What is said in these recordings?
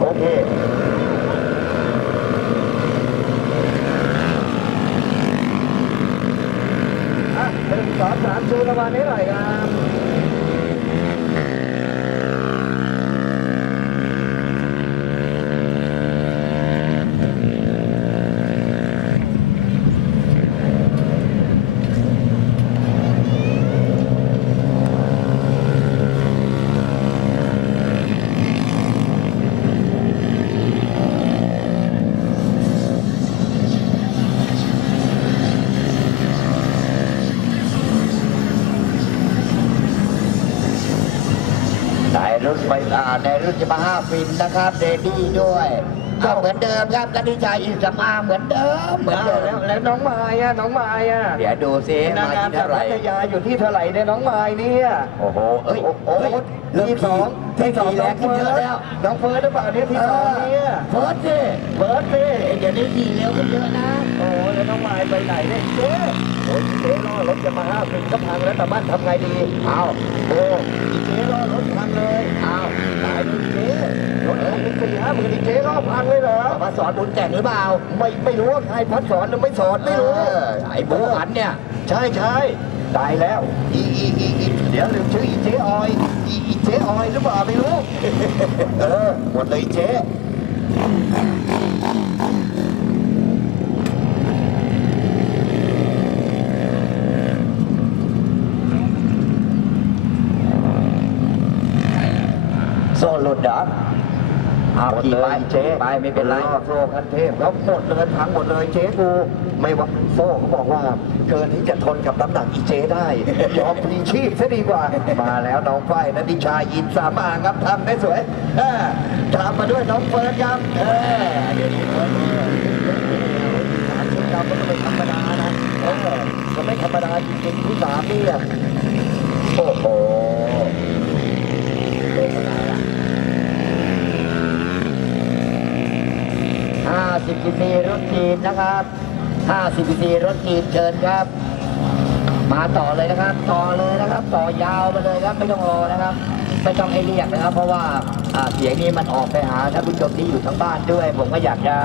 โอเคหนึ่งสองสามชูประมาณนี้หน่อยครับ รุ่นไปอ่าในรุ่นจะมาห้าฟินนะครับเดบี้ด้วยก็เหมือนเดิมครับนันทิชาอินสมาเหมือนเดิมเหมือนเดิแล้วมแล้วน้องไม้อะน้องไม้อะเดี๋ยวดูซินางมางามที่จากเท่าไหร่พัทยาอยู่ที่เท่าไหร่เนี่ยน้องไม้เนี่ยโอ้โหเอ้ยโอ้โหเริ่มที่สขี่องเริ่มขี่แรงขึ้นเยอะแล้วน้องเฟิร์สหรือเปล่าเนี่ยที่สองเนี่ยเฟิร์สสิเฟิร์สสิเดี๋ยวนี้ขี่เร็วขึ้นเยอะนะโอ้แล้วน้องไม้ไปไหนเนี่ยเจ๊โอ้ยเจ๊รอรถจะมาห้าฟินก็พังแล้วแต่บ้านทำไงดีเอาโอ้อีเจ๊รอรถ เจ๊รอพังเลยเหรอมาสอนบุญแต่งหรือเปล่า ไม่ไม่รู้ว่าใครพัดสอนหรือไม่สอนไม่รู้เออไอ้บุญหันเนี่ย ใช่ใช่ตายแล้วอีอีอีอีเดี๋ยวลืมชื่ออีเจ๊ออยอีอีเจ๊ออยหรือเปล่าไม่รู้ เออหมดเลยเจ๊โซลุดเหร อเอาหมดขี่เลไปยเจ๊ไปไม่เป็นไรออโซ่คันเทพแล้วหมดเลยพังหมดเลยเจ๊กูไม่ว่าโซ่เขาบอกว่าเกินที่จะทนกับน้ำหนักอีเจ๊ได้ยอมพลีชีพซะดีกว่า มาแล้วน้องฝ้ายนันดิชาอินสามอ่างครับทำได้สวยเออตามมาด้วยน้องเฟิร์สครับเออเดี๋ยวนี้เฟิร์สเนี่ยสามชุดดำมันก็ไม่ธรรมดานะเออก็ไม่ธรรมดาจริงๆที่สามเนี่ยโอ้โหเดินมาแล้วล่ะ 50 cc รถจีนนะครับ 50 cc รถจีนเชิญครับ มาต่อเลยนะครับ ต่อเลยนะครับ ต่อยาวไปเลยครับไม่ต้องรอนะครับไม่ต้องให้เรียกนะครับ เพราะว่าเสียงนี้มันออกไปหาท่านผู้ชมที่อยู่ทั้งบ้านด้วย ผมก็อยากจะ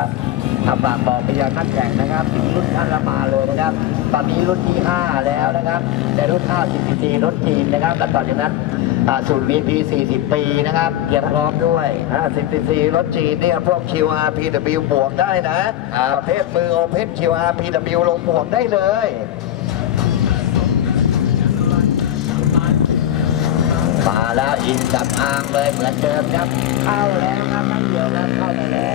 ฝากบอกไปยังนักแข่งนะครับถึงรุ่นท่านละมาเลยนะครับ ตอนนี้รุ่นที่ 5 แล้วนะครับแต่รุ่น50 cc รถจีนนะครับ และต่อจากนั้นอ่าสูตร VP 40 ปีนะครับเตรียมพร้อมด้วย50 cc รถจีนเนี่ยพวก QR PW บวกได้นะครับประเภทมือโอเพน QR PW ลงบวกได้เลยมาแล้วอินกับอางเลยเหมือนเดิมครับ เข้าแล้วครับ